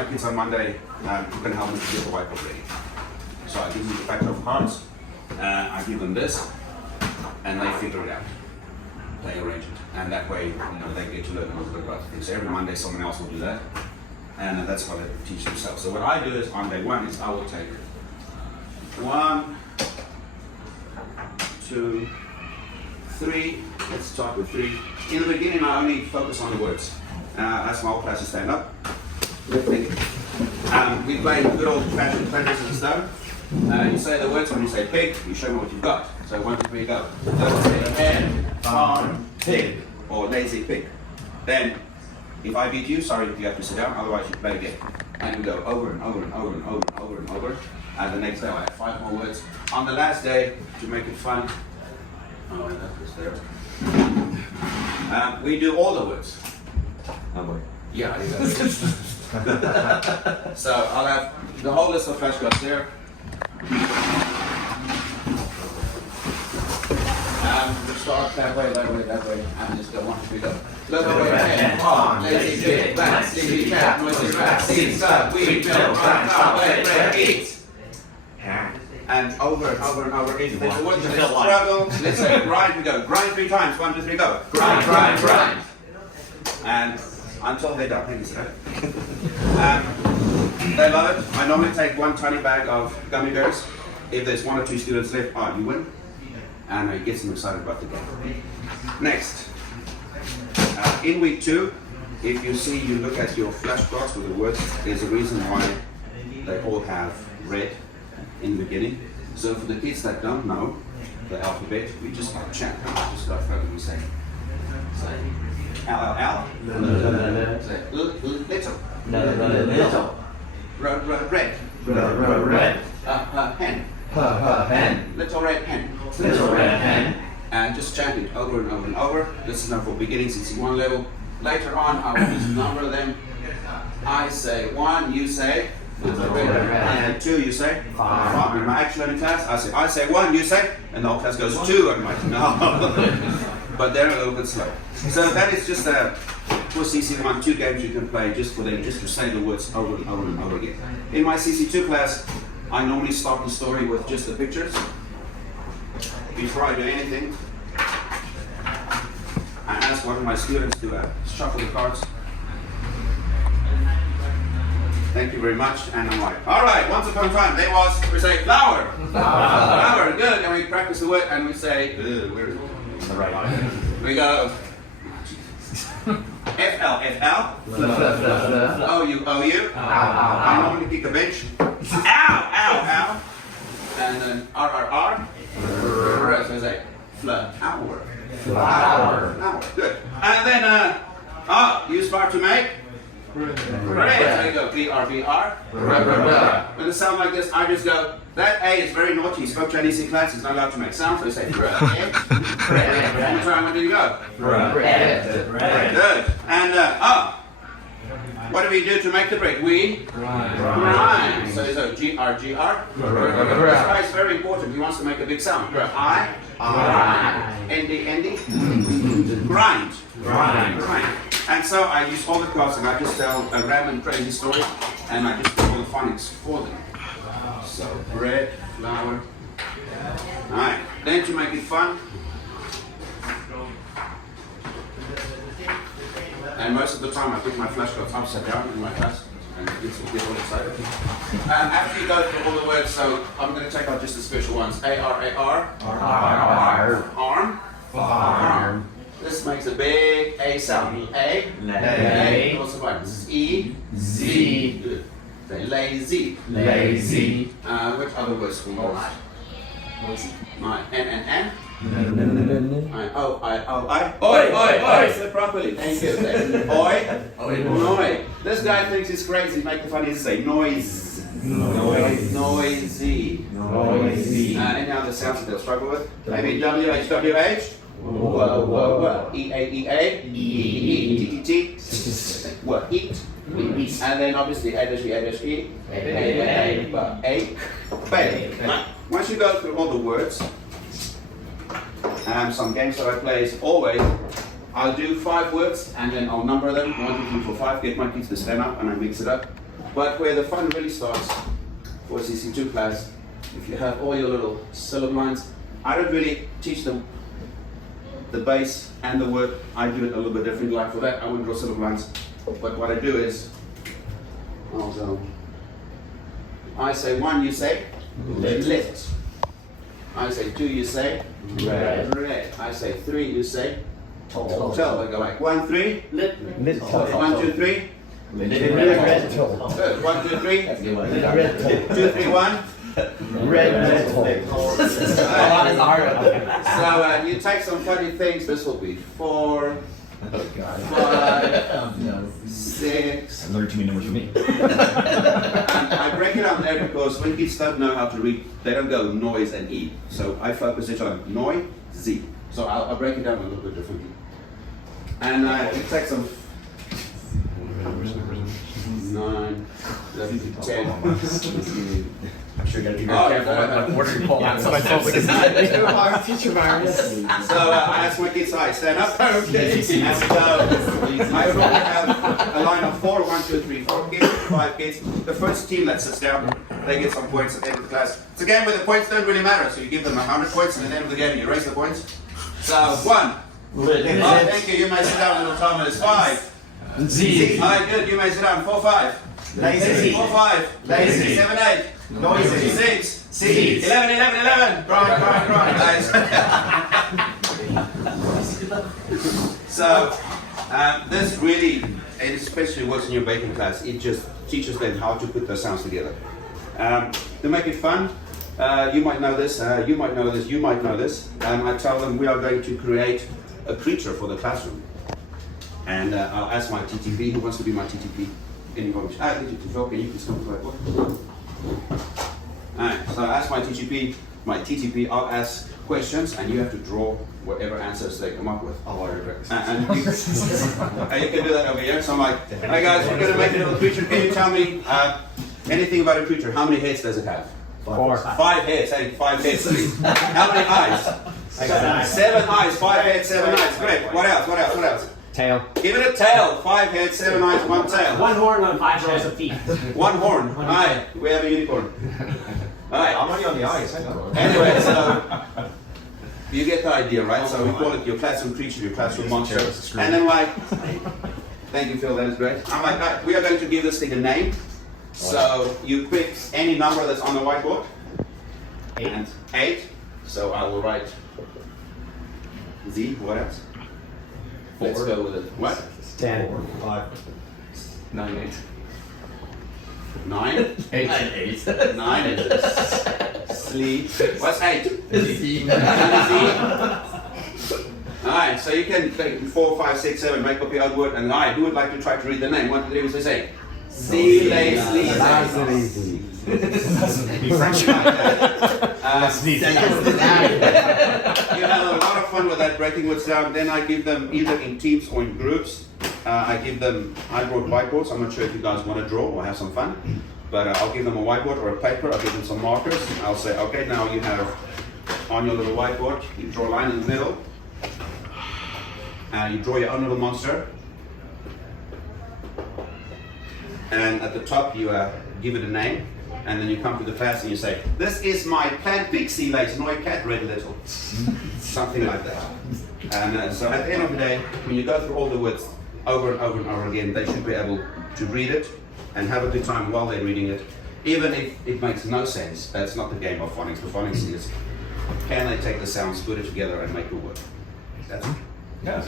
my kids on Monday, you can help them to get the whiteboard ready. So I give them the pack of cards, I give them this, and they figure it out. They arrange it, and that way, they get to learn a little bit about things. So every Monday, someone else will do that, and that's how they teach themselves. So what I do is on day one is I will take 1, 2, 3. Let's start with 3. In the beginning, I only focus on the words. That's my whole class to stand up. We play good old-fashioned Flanders and stone. You say the words when you say pig, you show me what you've got. So 1, 2, 3, go. Don't say hen, farm, pig, or lazy pig. Then, if I beat you, sorry, you have to sit down, otherwise you play again. And we go over and over and over and over and over and over. And the next day I have 5 more words. On the last day, to make it fun, oh, that was there. We do all the words. Oh boy. Yeah, so I'll have the whole list of flashcards there. We'll start that way, and just go 1, 2, 3, go. Look away, hand, farm, lazy pig, black, sleepy cat, noisy rat, seed, stud, weed, milk, cow, bread, eat. And over and over and over. If there's a word that is struggle, let's say grind, we go. Grind 3 times, 1, 2, 3, go. Grind, grind, grind. And until they're done, thank you, sir. They love it. I normally take 1 tiny bag of gummy bears. If there's 1 or 2 students left, you win. And it gets them excited about the game. Next, in week 2, if you see, you look at your flashcards with the words, there's a reason why they all have red in the beginning. So for the kids that don't know the alphabet, we just got chant. Just go further, we say L, L, L. Say little. Little. Red. Red. Hen. Hen. Little red hen. Little red hen. And just chant it over and over and over. This is now for beginnings, it's 1 level. Later on, I will just number them. I say 1, you say. And 2, you say. 5. In my actual learning class, I say 1, you say. And the whole class goes 2. I'm like, no. But they're a little bit slow. So that is just for CC1, 2 games you can play just for them, just to say the words over and over and over again. In my CC2 class, I normally start the story with just the pictures. Before I do anything, I ask one of my students to shuffle the cards. Thank you very much, and I'm like, all right, once upon a time, there was, we say flower. Flower, good, and we practice the word, and we say, where is it? The right eye. We go, FL, OU, I normally pick a bench, ow, and then RRR, so we say, flower, good. And then, you start to make, bread, there you go, BR. When it sounds like this, I just go, that A is very naughty, he spoke Chinese in class, he's not allowed to make sounds, so we say bread. One more time, where do you go? Bread. Good. And what do we do to make the bread? We grind. So GR. This guy is very important, he wants to make a big sound. I, ND, grind. And so I use all the cards and I just tell a random crazy story and I just do all the phonics for them. So bread, flour. Alright, then to make it fun. And most of the time I put my flashcards upside down in my class and it gets all excited. After you go through all the words, so I'm going to take out just the special ones. AR. Arm. This makes a big A sound. A. Also fine. This is E. Z. Good. Say lazy. Which other words we use? N. I. Oi. Say properly. Thank you. Oi. This guy thinks he's crazy. Make the funniest say noise. Noisy. Any other sounds that they'll struggle with? Maybe WH. Whoa. EA. T. What? Eat. And then obviously A-E. Bake. Once you go through all the words, some games that I play is always, I'll do 5 words and then I'll number them, 1, 2, 3, 4, 5, get my kids to stand up and I mix it up. But where the fun really starts for CC2 class, if you have all your little syllable lines, I don't really teach them the base and the word. I do it a little bit differently. Like for that, I wouldn't draw syllable lines. But what I do is, I say 1, you say left. I say 2, you say red. I say 3, you say tall. I go like 1, 3, 1, 2, 3. Good. 1, 2, 3. 2, 3, 1. So you take some funny things. This will be 4, 5, 6. Those are too many numbers for me. And I break it up there because when kids don't know how to read, they don't go noise and E. So I focus it on noi, Z. So I'll break it down a little bit differently. And you take some 9, 11, 10. I'm sure you gotta be Oh, very careful what order you pull out. Somebody told me Teacher Marius. So I ask my kids, I stand up. Okay. And so I probably have a line of 4, 1, 2, 3, 4 kids, 5 kids. The first team that sits down, they get some points at the end of the class. It's a game where the points don't really matter. So you give them 100 points, and at the end of the game, you raise the points. So 1. Oh, thank you. You may sit down, little Thomas. 5. Z. All right, good. You may sit down. 4, 5. Lazy. 4, 5. Lazy. 7, 8. Noisy. 6. Seeds. 11, 11, 11. Right, guys. So, this really, and especially works in your baking class, it just teaches them how to put those sounds together. To make it fun, you might know this, you might know this, you might know this. I tell them we are going to create a creature for the classroom. And I'll ask my TTP, who wants to be my TTP? Any information? Okay, you can stop like what? Alright, so I ask my TTP, I'll ask questions and you have to draw whatever answers they come up with. And you can do that over here. So I'm like, hey guys, we're going to make a little creature. Can you tell me anything about a creature? How many heads does it have? 4. 5 heads. Hey, 5 heads. How many eyes? 7 eyes. 5 heads, 7 eyes. Great. What else? What else? What else? Tail. Give it a tail. 5 heads, 7 eyes, 1 tail. 1 horn on 5 rows of feet. 1 horn. Alright, we have a unicorn. Alright. I'm only on the eyes. Hang on. Anyway, so you get the idea, right? So we call it your classroom creature, your classroom monster. And then like, thank you Phil, that is great. I'm like, right, we are going to give this thing a name. So you pick any number that's on the whiteboard. 8. 8. So I will write Z, what else? 4. Let's go with it. What? 10. 5. 9, 8. 9. 8. 9. Sleep. What's 8? Z. Alright, so you can take 4, 5, 6, 7, make up your own word, and who would like to try to read the name? 1, 2, 3, what's they say? See, lazy. Be French. You have a lot of fun with that, breaking words down. Then I give them either in teams or in groups. I brought whiteboards. I'm not sure if you guys want to draw or have some fun, but I'll give them a whiteboard or a paper. I'll give them some markers. I'll say, okay, now you have on your little whiteboard, you draw a line in the middle. You draw your own little monster. And at the top, you give it a name. And then you come to the class and you say, this is my plant pixie lace, no cat red little. Something like that. And so at the end of the day, when you go through all the words over and over and over again, they should be able to read it and have a good time while they're reading it. Even if it makes no sense, that's not the game of phonics. The phonics is, can they take the sounds, put it together and make it work? That's it. Yeah,